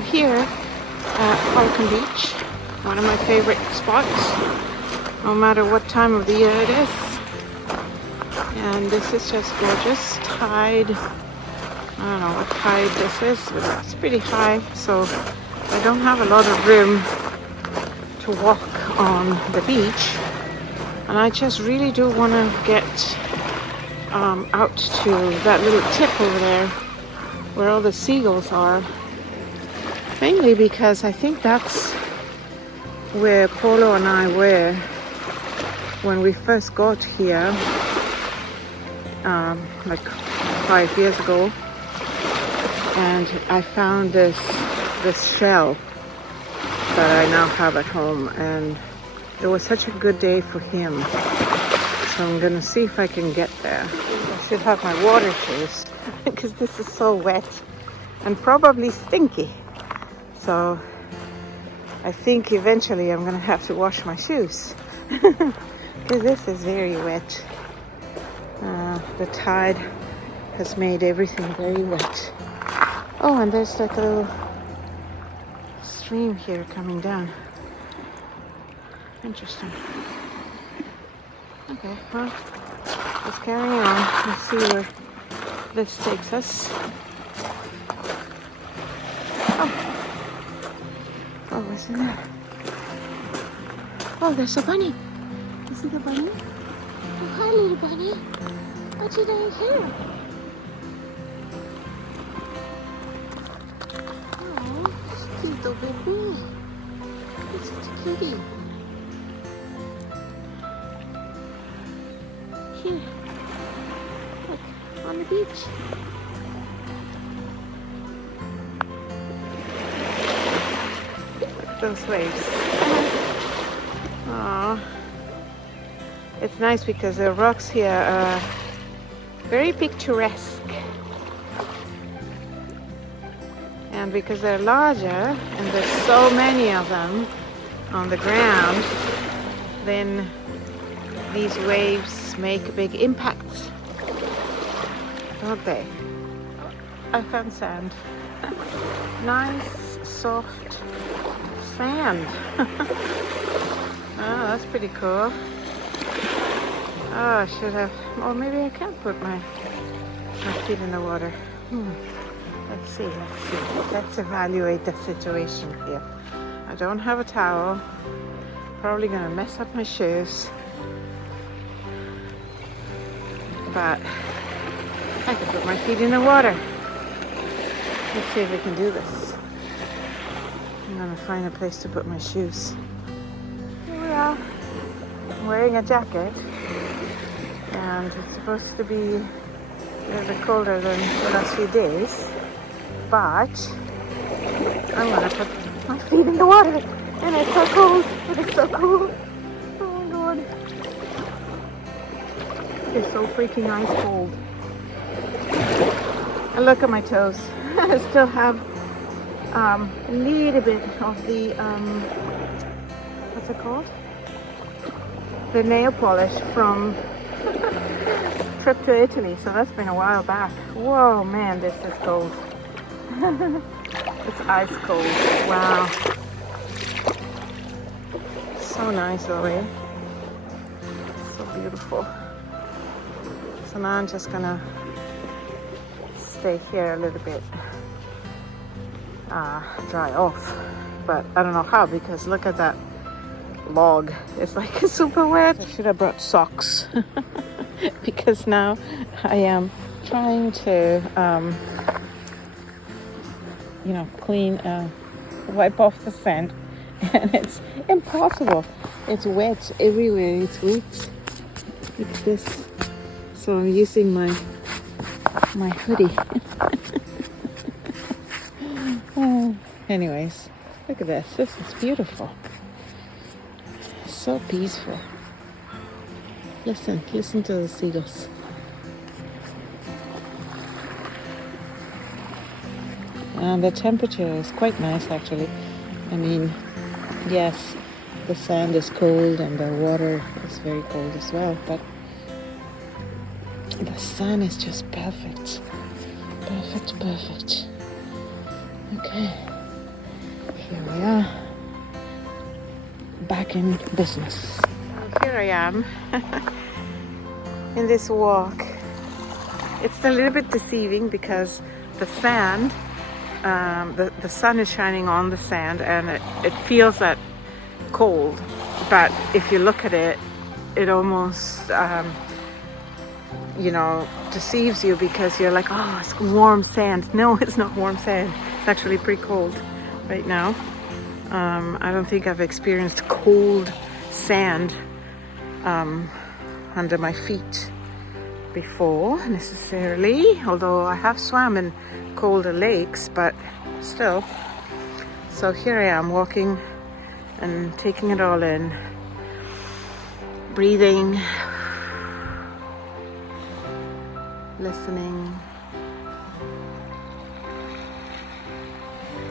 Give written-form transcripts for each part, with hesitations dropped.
I'm here at Qualicum Beach, one of my favorite spots, no matter what time of the year it is. And this is just gorgeous. Tide, I don't know what tide this is, but it's pretty high, so I don't have a lot of room to walk on the beach. And I just really do want to get out to that little tip over there where all the seagulls are. Mainly because I think that's where Polo and I were when we first got here, like 5 years ago. And I found this shell that I now have at home, and it was such a good day for him. So I'm gonna see if I can get there. I should have my water shoes because this is so wet and probably stinky. So I think eventually I'm gonna have to wash my shoes because this is very wet. The tide has made everything very wet. Oh, and there's like a little stream here coming down. Interesting. Okay, well, let's carry on. Let's see where this takes us. Oh, what's in there? Oh, there's a bunny. Is it a bunny? Oh, hi, little bunny. What you doing here? Oh, cute little baby. It's such a cutie. Here, look, on the beach. Look at those waves. Aww. It's nice because the rocks here are very picturesque. And because they're larger and there's so many of them on the ground, then these waves make a big impact, don't they? I found sand. Nice, soft sand. Oh, that's pretty cool. Oh, I should have, or maybe I can put my feet in the water. Let's see. Let's evaluate the situation here. I don't have a towel. Probably gonna mess up my shoes. But I can put my feet in the water. Let's see if we can do this. I'm gonna find a place to put my shoes. Here we are. I'm wearing a jacket, and it's supposed to be a little bit colder than the last few days. But I'm gonna put my feet in the water, and it's so cold. It is so cold. Oh my god. It's so freaking ice cold. And look at my toes. I still have a little bit of the what's it called? The nail polish from trip to Italy. So that's been a while back. Whoa, man, this is cold. It's ice cold. Wow. So nice over here. So beautiful. So now I'm just gonna stay here a little bit, dry off. But I don't know how, because look at that log. It's like super wet. I should have brought socks because now I am trying to, clean, wipe off the sand, and it's impossible. It's wet everywhere. It's wet. Look at this. So I'm using my hoodie. Anyways, look at this. This is beautiful. So peaceful. Listen to the seagulls. And the temperature is quite nice, actually. I mean, yes, the sand is cold and the water is very cold as well, but the sun is just perfect. Perfect. Okay. Here we are, back in business. Here I am in this walk. It's a little bit deceiving because the sand, the sun is shining on the sand and it feels that cold. But if you look at it, it almost, deceives you because you're like, oh, it's warm sand. No, it's not warm sand. It's actually pretty cold right now. I don't think I've experienced cold sand under my feet before necessarily, although I have swam in colder lakes, but still. So here I am walking and taking it all in, breathing, listening.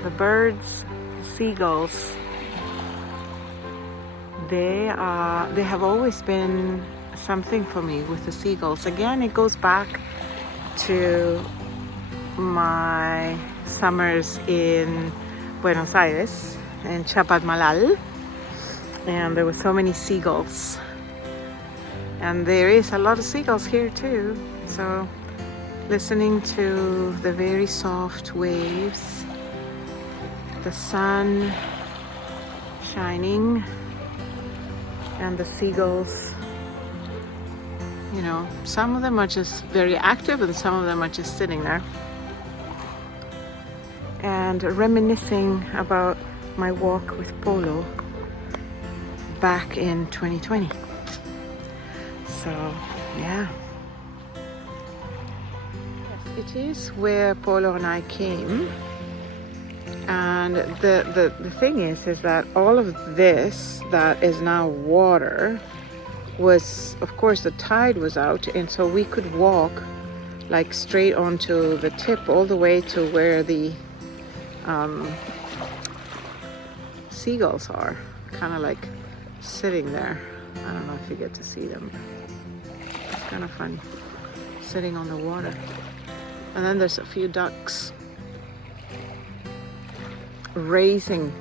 The birds, the seagulls, they have always been something for me with the seagulls. Again, it goes back to my summers in Buenos Aires in Chapadmalal, and there were so many seagulls, and there is a lot of seagulls here too. So listening to the very soft waves, the sun shining, and the seagulls, some of them are just very active and some of them are just sitting there, and reminiscing about my walk with Polo back in 2020. So yeah, it is where Polo and I came. And the thing is that all of this that is now water was, of course, the tide was out, and so we could walk like straight onto the tip all the way to where the seagulls are, kind of like sitting there. I don't know if you get to see them. It's kind of fun sitting on the water. And then there's a few ducks raising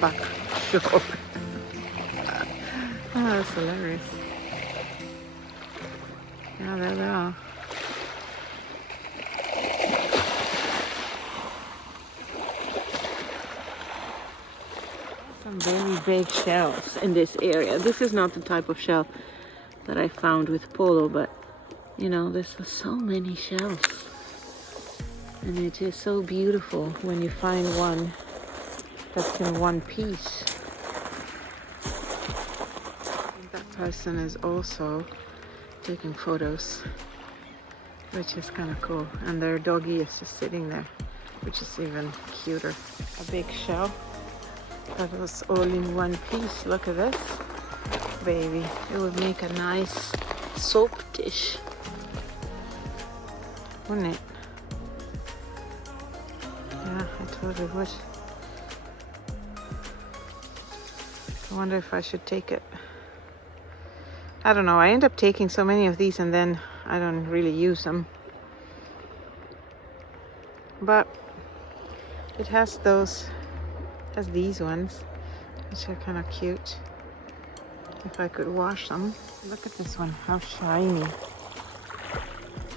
back shore. Oh, that's hilarious. Yeah, there they are. Some very big shells in this area. This is not the type of shell that I found with Polo, but there's so many shells. And it is so beautiful when you find one that's in one piece. That person is also taking photos, which is kind of cool. And their doggy is just sitting there, which is even cuter. A big shell that was all in one piece. Look at this, baby. It would make a nice soap dish, wouldn't it? Yeah, I totally would. I wonder if I should take it. I don't know. I end up taking so many of these and then I don't really use them. But it has these ones, which are kind of cute. If I could wash them. Look at this one, how shiny.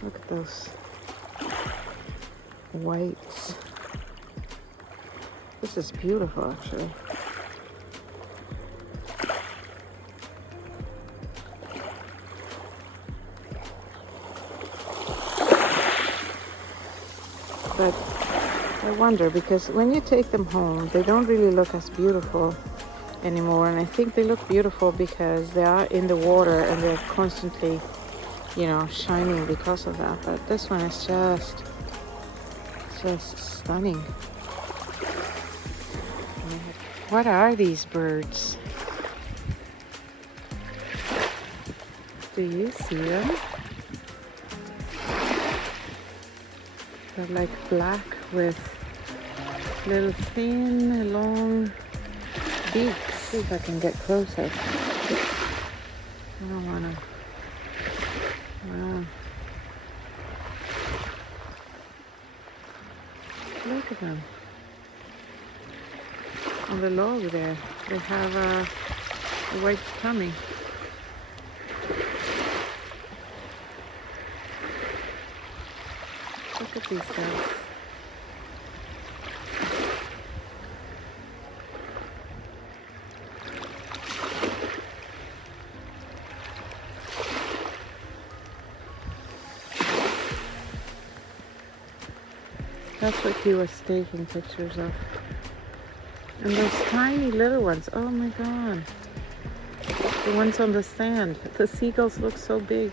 Look at those whites. This is beautiful, actually. But I wonder, because when you take them home, they don't really look as beautiful anymore. And I think they look beautiful because they are in the water and they're constantly, shining because of that. But this one is just stunning. What are these birds? Do you see them? They're like black with little thin, long beaks. See if I can get closer. I don't want to. Wow. Look at them. on the log there. They have a white tummy. Look at these guys. That's what he was taking pictures of. And those tiny little ones, oh my god. The ones on the sand. The seagulls look so big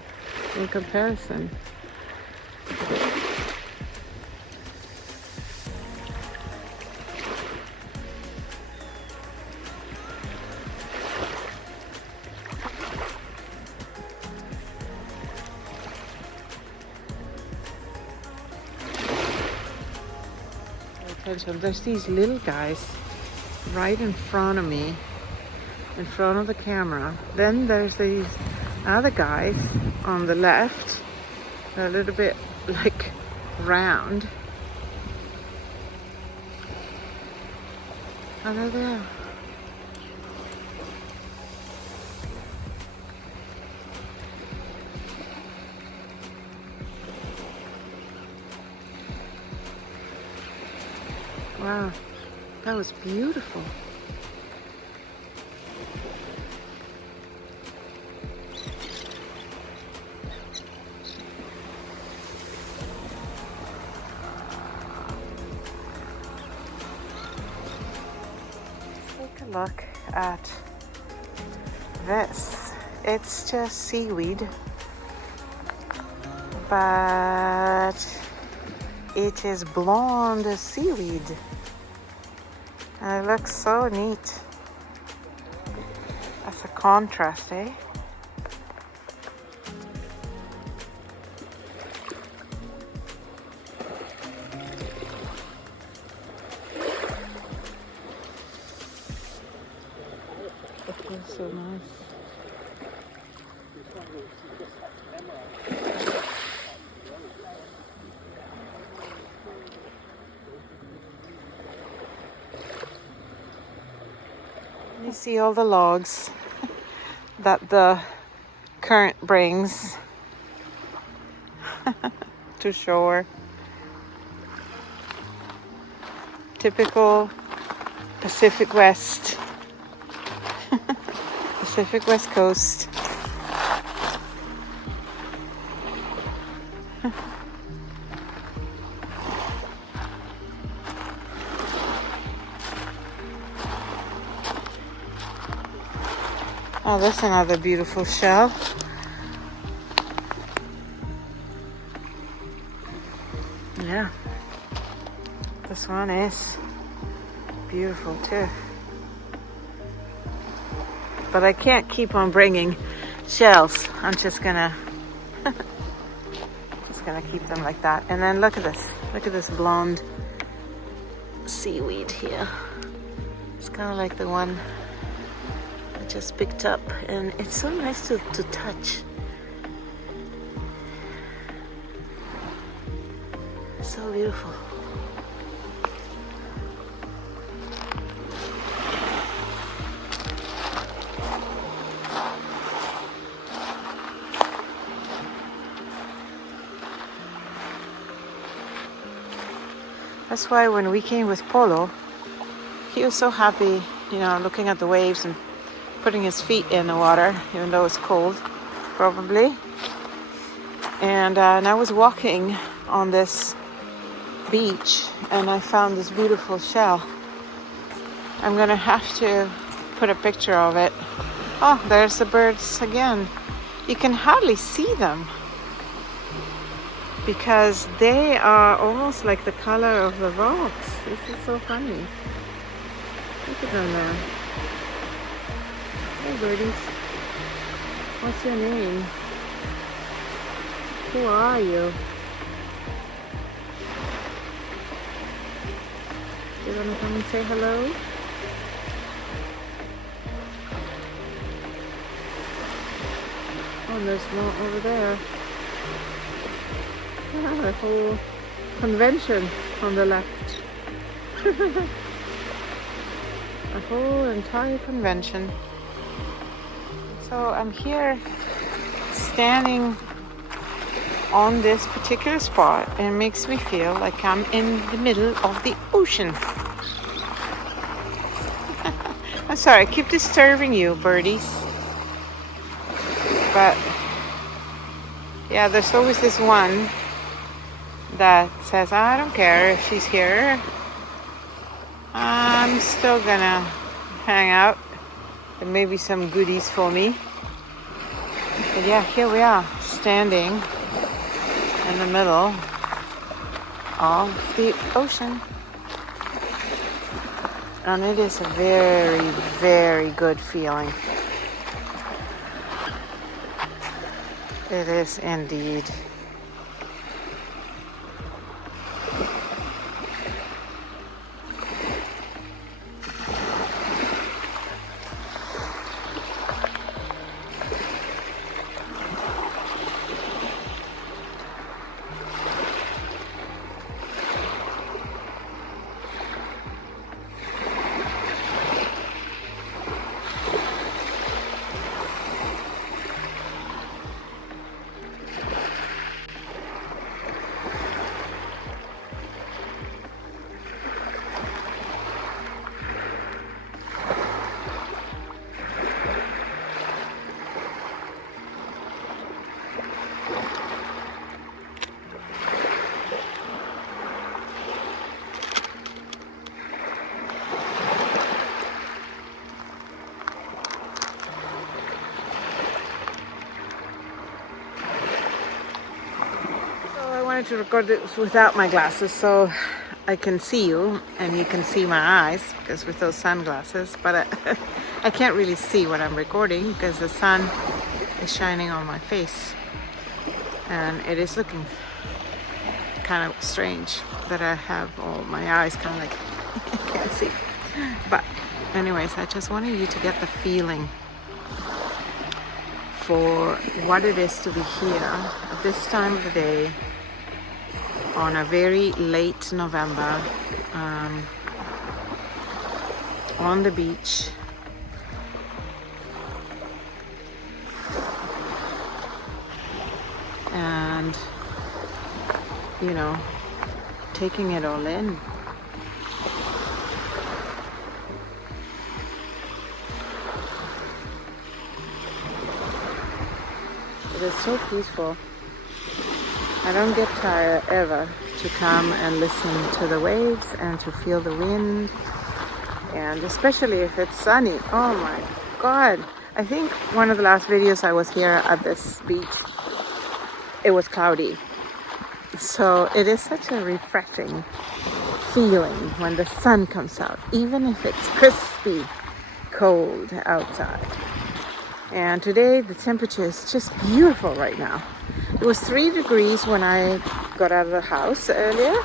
in comparison. Attention, there's these little guys right in front of me, in front of the camera. Then there's these other guys on the left. They're a little bit like round. And they're there. Wow, that was beautiful. Take a look at this. It's just seaweed, but it is blonde seaweed. And it looks so neat. That's a contrast, eh? It feels so nice. You see all the logs that the current brings to shore. Typical Pacific West. Pacific West Coast. Oh, that's another beautiful shell. Yeah, this one is beautiful too. But I can't keep on bringing shells. I'm just gonna keep them like that. And then look at this. Look at this blonde seaweed here. It's kind of like the one I just picked up, and it's so nice to touch. So beautiful. That's why when we came with Polo, he was so happy, you know, looking at the waves and putting his feet in the water, even though it's cold, probably. And I was walking on this beach and I found this beautiful shell. I'm gonna have to put a picture of it. Oh, there's the birds again. You can hardly see them because they are almost like the color of the rocks. This is so funny. Look at them there. Hey birdies, what's your name? Who are you? You wanna come and say hello? Oh, there's more over there. A whole convention on the left. a whole entire convention. So I'm here standing on this particular spot, and it makes me feel like I'm in the middle of the ocean. I'm sorry, I keep disturbing you, birdies. But yeah, there's always this one that says, I don't care if she's here. I'm still gonna hang out. There may be some goodies for me. But yeah, here we are, standing in the middle of the ocean. And it is a very, very good feeling. It is indeed. To record this without my glasses so I can see you and you can see my eyes, because with those sunglasses, but I can't really see what I'm recording because the sun is shining on my face, and it is looking kind of strange that I have all my eyes kind of like I can't see. But anyways, I just wanted you to get the feeling for what it is to be here at this time of the day on a very late November, on the beach, and you know, taking it all in. It is so peaceful. I don't get tired ever to come and listen to the waves and to feel the wind, and especially if it's sunny. Oh my God. I think one of the last videos I was here at this beach, it was cloudy. So it is such a refreshing feeling when the sun comes out, even if it's crispy cold outside. And today the temperature is just beautiful right now. It was 3 degrees when I got out of the house earlier,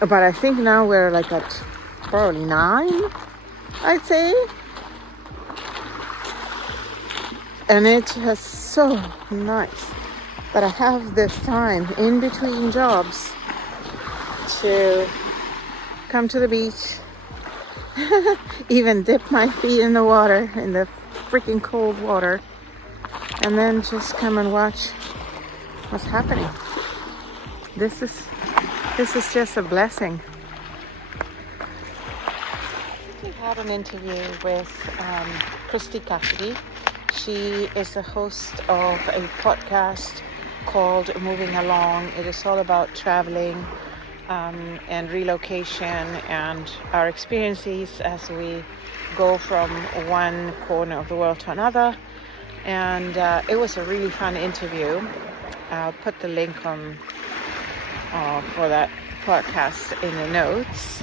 but I think now we're like at probably 9, I'd say. And it's just so nice that I have this time in between jobs to come to the beach, even dip my feet in the water, in the freaking cold water, and then just come and watch what's happening. This is just a blessing. We had an interview with Christy Cassidy. She is the host of a podcast called Moving Along. It is all about traveling and relocation and our experiences as we go from one corner of the world to another. And it was a really fun interview. I'll put the link on for that podcast in the notes.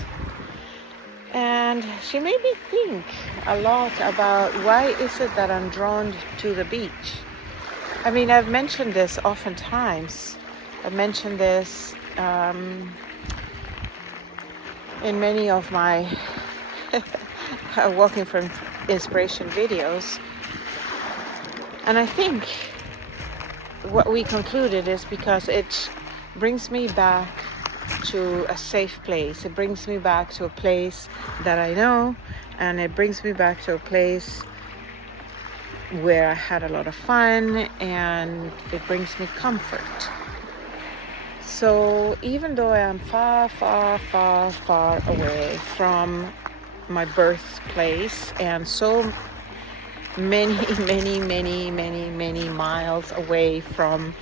And she made me think a lot about why is it that I'm drawn to the beach. I mean, I've mentioned this oftentimes. I've mentioned this in many of my Walking from Inspiration videos. And I think what we concluded is because it brings me back to a safe place. It brings me back to a place that I know, and it brings me back to a place where I had a lot of fun, and it brings me comfort. So even though I am far, far, far, far away from my birthplace and so many, many, many, many, many miles away from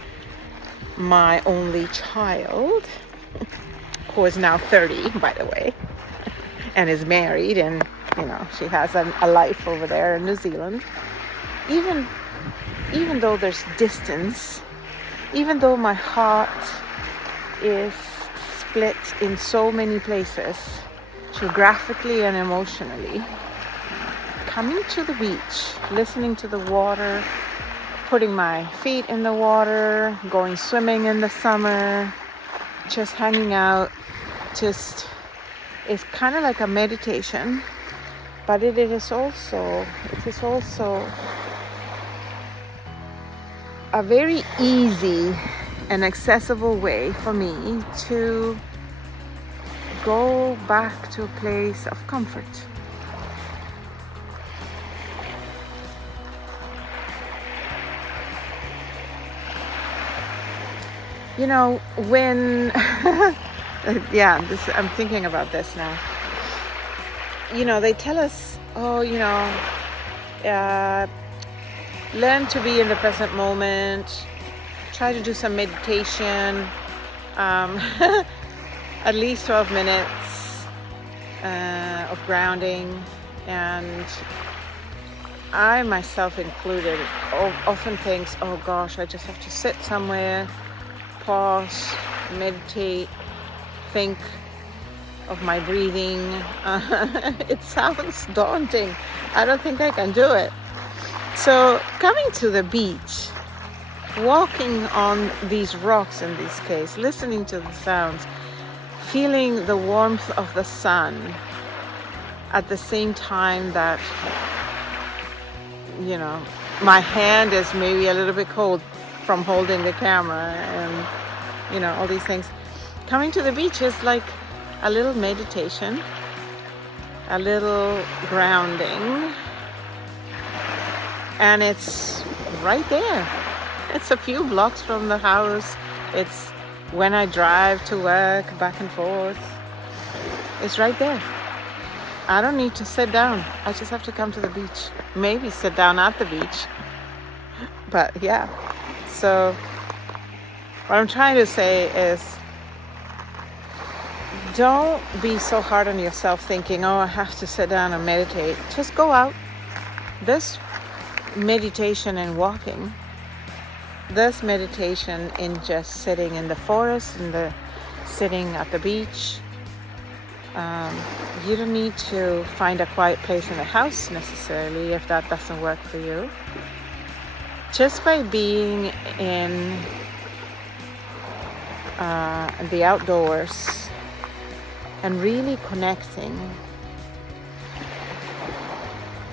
my only child, who is now 30, by the way, and is married, and you know, she has a life over there in New Zealand. Even though there's distance, even though my heart is split in so many places, geographically and emotionally, coming to the beach, listening to the water, putting my feet in the water, going swimming in the summer, just hanging out, it's kind of like a meditation, but it is also a very easy and accessible way for me to go back to a place of comfort. You know, when I'm thinking about this now. You know, they tell us, learn to be in the present moment, try to do some meditation, at least 12 minutes of grounding. And I myself included often thinks, oh gosh, I just have to sit somewhere, pause, meditate, think of my breathing. It sounds daunting. I don't think I can do it. So coming to the beach, walking on these rocks in this case, listening to the sounds, feeling the warmth of the sun at the same time that, you know, my hand is maybe a little bit cold from holding the camera and, you know, all these things. Coming to the beach is like a little meditation, a little grounding, and it's right there. It's a few blocks from the house. It's when I drive to work back and forth. It's right there. I don't need to sit down. I just have to come to the beach. Maybe sit down at the beach. But yeah. So what I'm trying to say is, don't be so hard on yourself thinking, oh, I have to sit down and meditate. Just go out. This meditation and walking, this meditation in just sitting in the forest, sitting at the beach. You don't need to find a quiet place in the house necessarily if that doesn't work for you. Just by being in the outdoors and really connecting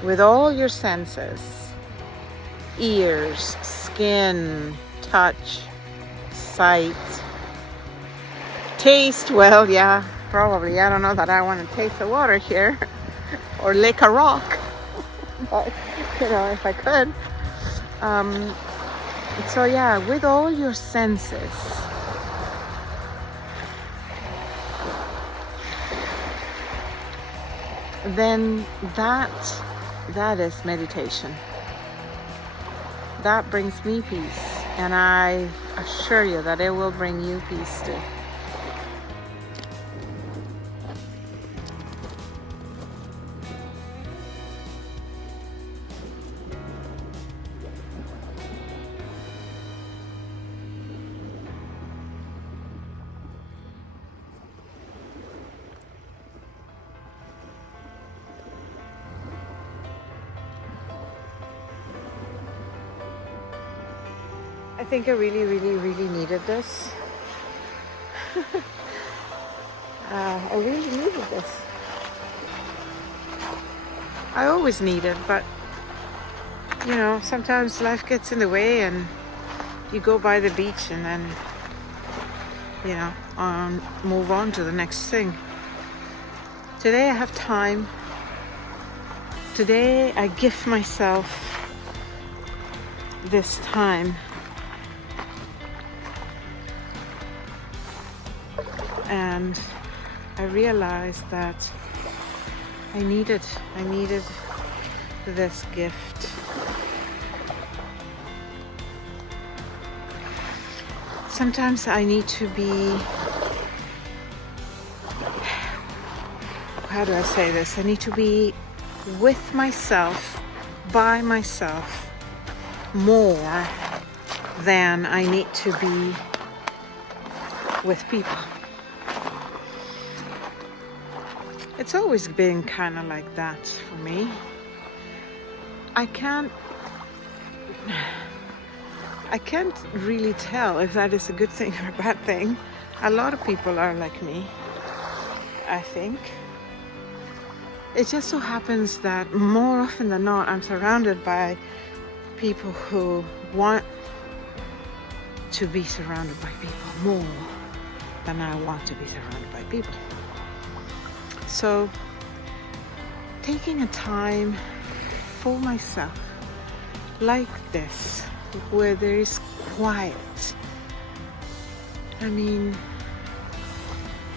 with all your senses, ears, skin, touch, sight, taste, well, yeah, probably. I don't know that I want to taste the water here or lick a rock, but, you know, if I could. So yeah, with all your senses, then that is meditation. That brings me peace, and I assure you that it will bring you peace too. I think I really, really, really needed this. I really needed this. I always need it, but you know, sometimes life gets in the way and you go by the beach and then move on to the next thing. Today I have time. Today I give myself this time. And I realized that I needed this gift. Sometimes I need to be, how do I say this? I need to be with myself, by myself, more than I need to be with people. It's always been kind of like that for me. I can't really tell if that is a good thing or a bad thing. A lot of people are like me, I think. It just so happens that more often than not, I'm surrounded by people who want to be surrounded by people more than I want to be surrounded by people. So, taking a time for myself like this, where there is quiet. I mean,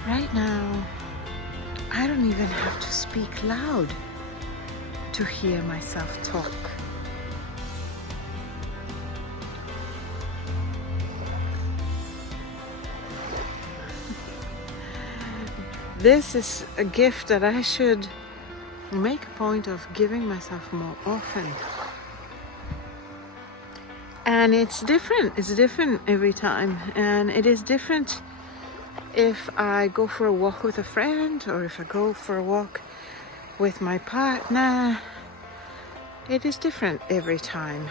right now, I don't even have to speak loud to hear myself talk. This is a gift that I should make a point of giving myself more often. And it's different every time. And it is different if I go for a walk with a friend or if I go for a walk with my partner. It is different every time.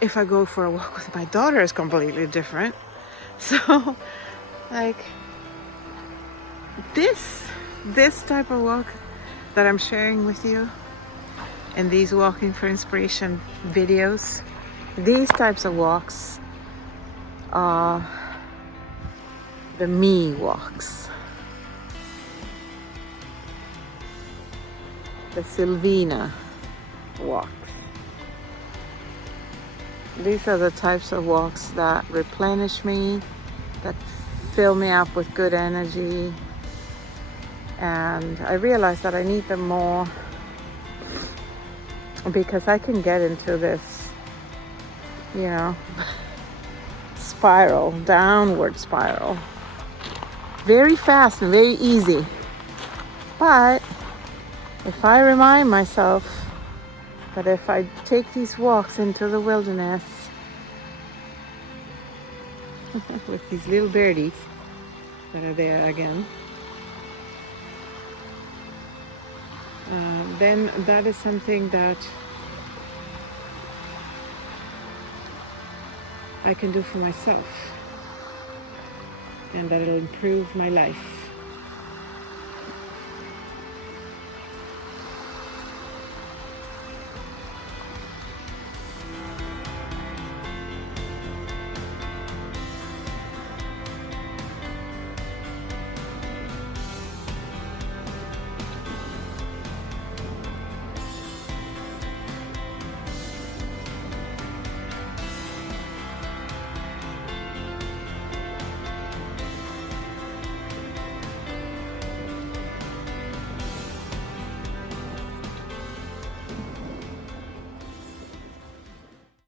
If I go for a walk with my daughter, it's completely different. So, like, this type of walk that I'm sharing with you in these Walking for Inspiration videos, these types of walks are the me walks. The Sylvina walks. These are the types of walks that replenish me, that fill me up with good energy. And I realize that I need them more because I can get into this, spiral, downward spiral. Very fast and very easy. But if I remind myself that if I take these walks into the wilderness with these little birdies that are there again, then that is something that I can do for myself, and that it'll improve my life.